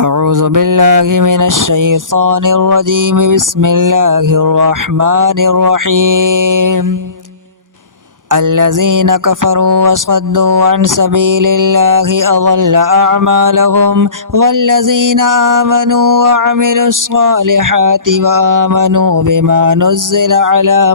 أعوذ بالله من الشيطان الرجيم. بسم الله الرحمن الرحيم. الذين كفروا وصدوا عن سبيل الله أضل أعمالهم، والذين آمنوا وعملوا الصالحات وآمنوا بما نزل على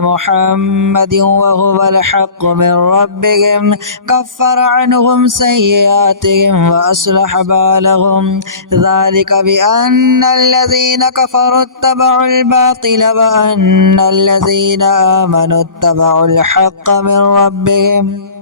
محمد وهو الحق من ربهم كفر عنهم سيئاتهم وأصلح بالهم. ذلك بأن الذين كفروا اتبعوا الباطل وأن الذين آمنوا اتبعوا الحق من ربهم.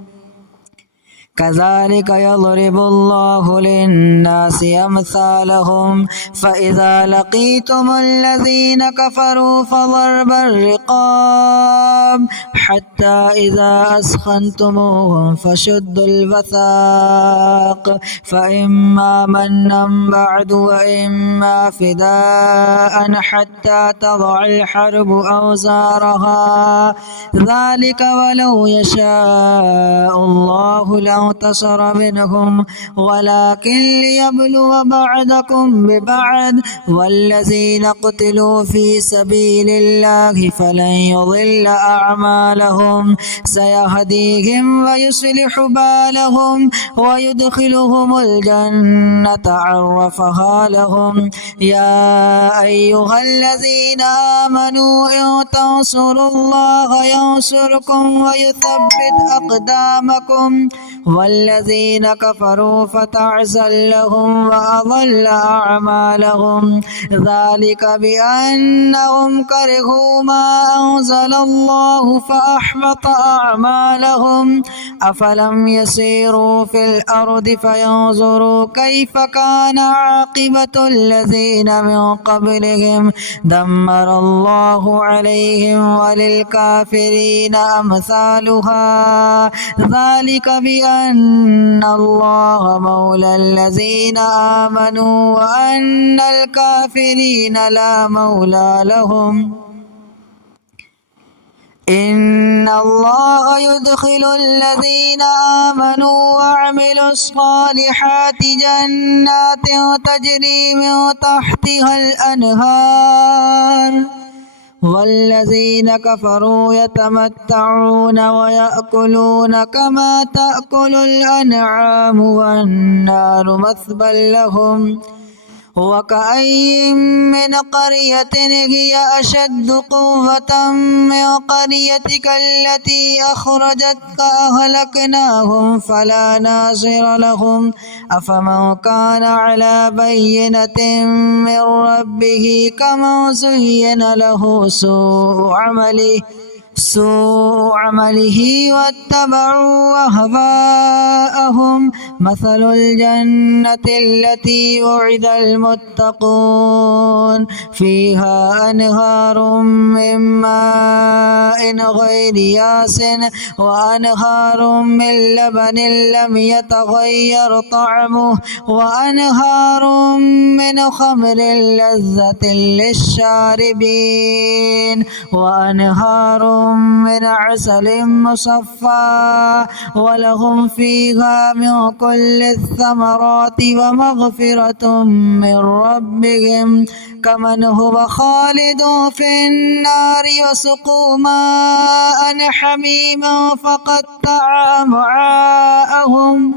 كذلك يضرب الله للناس أمثالهم. فإذا لقيتم الذين كفروا فضرب الرقاب حتى إذا أثخنتموهم فشدوا الوثاق، فإما منا بعد وإما فداء حتى تضع الحرب أوزارها. ذلك ولو يشاء الله لانتصر منهم، ولكن ليبلو بعضكم ببعض. والذين قتلوا في سبيل الله فلن يضل أعمالهم، سيهديهم ويصلح بالهم ويدخلهم الجنة عرفها لهم. يا أيها الذين آمنوا إن تنصروا الله ينصركم ويثبت أقدامكم. والذين كفروا فتعسا لهم وأضل أعمالهم. ذلك بأنهم كرهوا ما أنزل الله فأحبط أعمالهم. أفلم يسيروا في الأرض فينظروا كيف كان عاقبة الذين من قبلهم دمر الله عليهم وللكافرين أمثالها. ذلك بأن الله مولى الذين آمنوا وأن الكافرين لا مولى لهم. إن الله يدخل الذين آمنوا وعملوا الصالحات جنات تجري من تحتها الأنهار، والذين كفروا يتمتعون ويأكلون كما تأكل الأنعام والنار مثوى لهم. وكأي من قرية هي أشد قوة من قريتك التي أخرجتك أهلكناهم فلا ناصر لهم. أفمن كان على بينة من ربه كمن زين له سوء عمله واتبعوا أهواءهم. مثل الجنة التي وعد المتقون فيها أنهار من ماء غير ياس وأنهار من لبن لم يتغير طعمه وأنهار من خمر لذة للشاربين وأنهار من عسل مصفى ولهم فيها من كل الثمرات ومغفرة من ربهم كمن هو خالد في النار وسقوا ماء حميما فقطع أمعاءهم.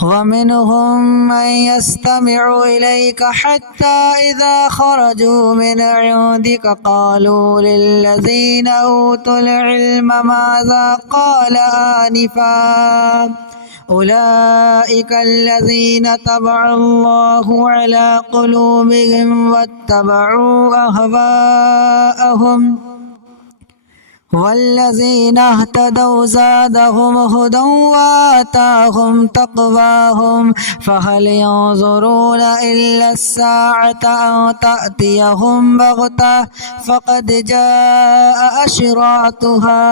ومنهم من يستمع إليك حتى إذا خرجوا من عندك قالوا للذين أوتوا العلم ماذا قال آنفا. أولئك الذين طبع الله على قلوبهم واتبعوا أهواءهم. والذين اهتدوا زادهم هدى وآتاهم تقواهم. فهل ينظرون إلا الساعة أن تأتيهم بغتة فقد جاء أشراطها.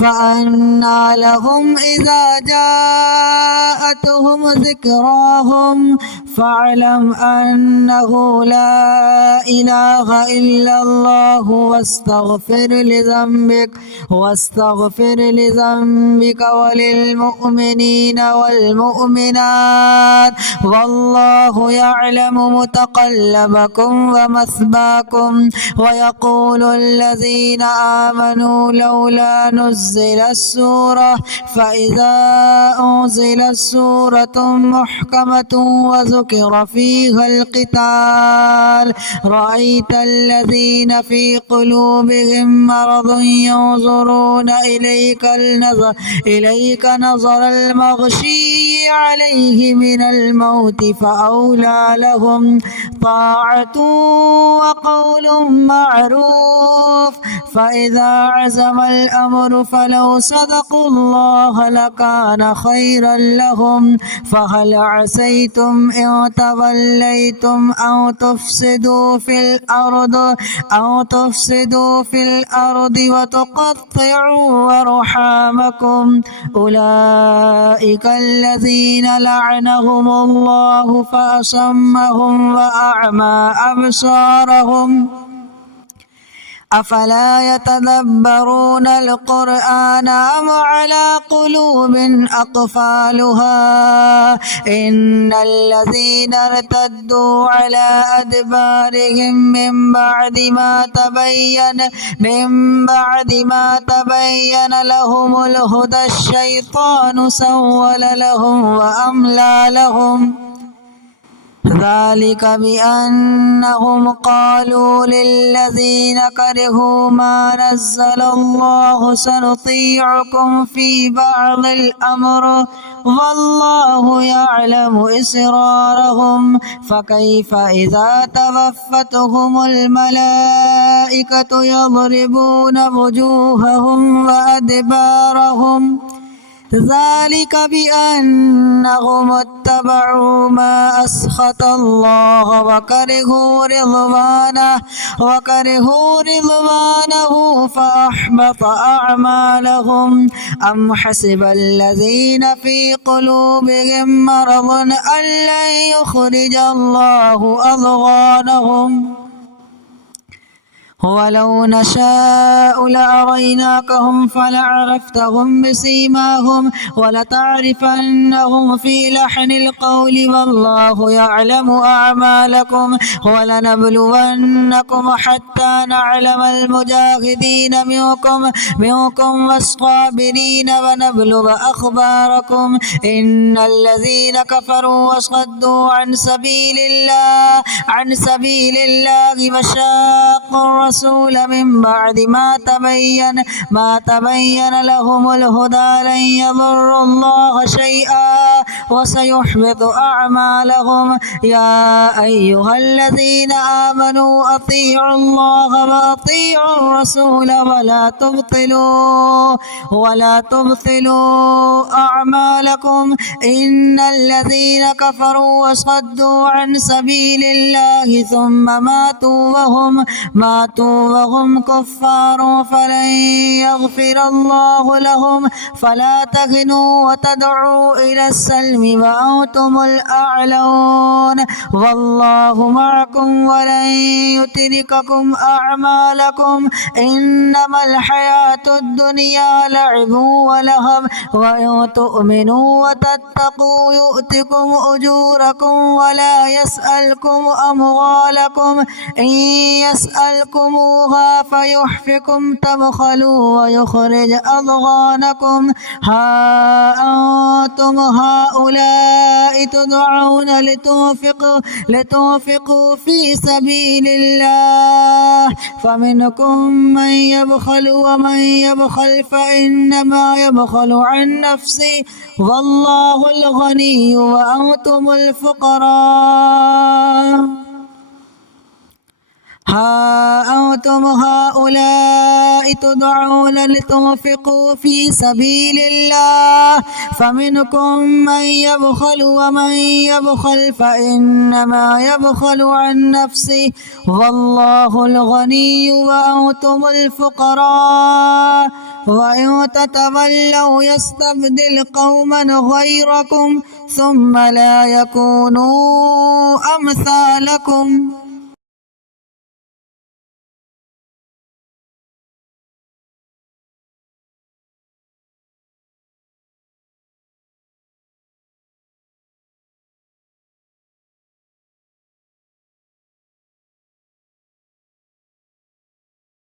فأنى لهم إذا جاءتهم وذكراهم فاعلم أنه لا إله إلا الله واستغفر لذنبك وللمؤمنين والمؤمنات والله يعلم متقلبكم ومثواكم. ويقول الذين آمنوا لولا نزلت سورة فإذا أنزلت سورة محكمة وذكر فيها القتال رأيت الذين في قلوبهم مرض ينظرون إليك نظر المغشي عليه من الموت فأولى لهم طاعة وقول معروف. فإذا عزم الأمر فلو صدقوا الله لكان خيرا لهم. فهل عسيتم إن توليتم أن تفسدوا في الأرض وتقطعوا أرحامكم أولئك الذين لعنهم الله فأصمهم وأعمى أبصارهم أفلا يتدبرون القرآن أم على قلوب أقفالها إن الذين ارتدوا على أدبارهم من بعد ما تبين لهم الهدى الشيطان سول لهم وأملى لهم ذلك بأنهم قالوا للذين كرهوا ما نزل الله سنطيعكم في بعض الأمر والله يعلم إسرارهم فكيف إذا توفتهم الملائكة يضربون وجوههم وأدبارهم ذلك بأنهم اتبعوا ما أسخط الله وكرهوا رضوانه فأحبط أعمالهم. أم حسب الذين في قلوبهم مرض أن لن يخرج الله أضغانهم ولو نشاء لأريناكهم فلعرفتهم بسيماهم ولتعرفنهم في لحن القول والله يعلم أعمالكم. ولنبلونكم حتى نعلم المجاهدين منكم والصابرين ونبلغ أخباركم. إن الذين كفروا وصدوا عن سبيل الله وشاقوا الرسول من بعد ما تبين لهم الهدى لن يضروا الله شيئا وسيحبط أعمالهم. يا أيها الذين آمنوا أطيعوا الله وأطيعوا الرسول ولا تبطلوا أعمالكم. إن الذين كفروا وصدوا عن سبيل الله ثم ماتوا وهم كفار فلن يغفر الله لهم. فلا تهنوا وتدعوا إلى السلم وأنتم الأعلون والله معكم ولن يترككم أعمالكم. إنما الحياة الدنيا لعب ولهو وإن تؤمنوا وتتقوا يؤتكم أجوركم ولا يسألكم أموالكم. إن يسألكموها فيحفكم تبخلوا ويخرج أضغانكم. ها أنتم هؤلاء تدعون لتنفقوا في سبيل الله فمنكم من يبخل ومن يبخل فإنما يبخل عن نفسه والله الغني وأنتم الفقراء. ها أنتم هؤلاء تدعون لتنفقوا في سبيل الله فمنكم من يبخل ومن يبخل فإنما يبخل عن نفسه والله الغني وأنتم الفقراء وإن تتولوا يستبدل قوما غيركم ثم لا يكونوا أمثالكم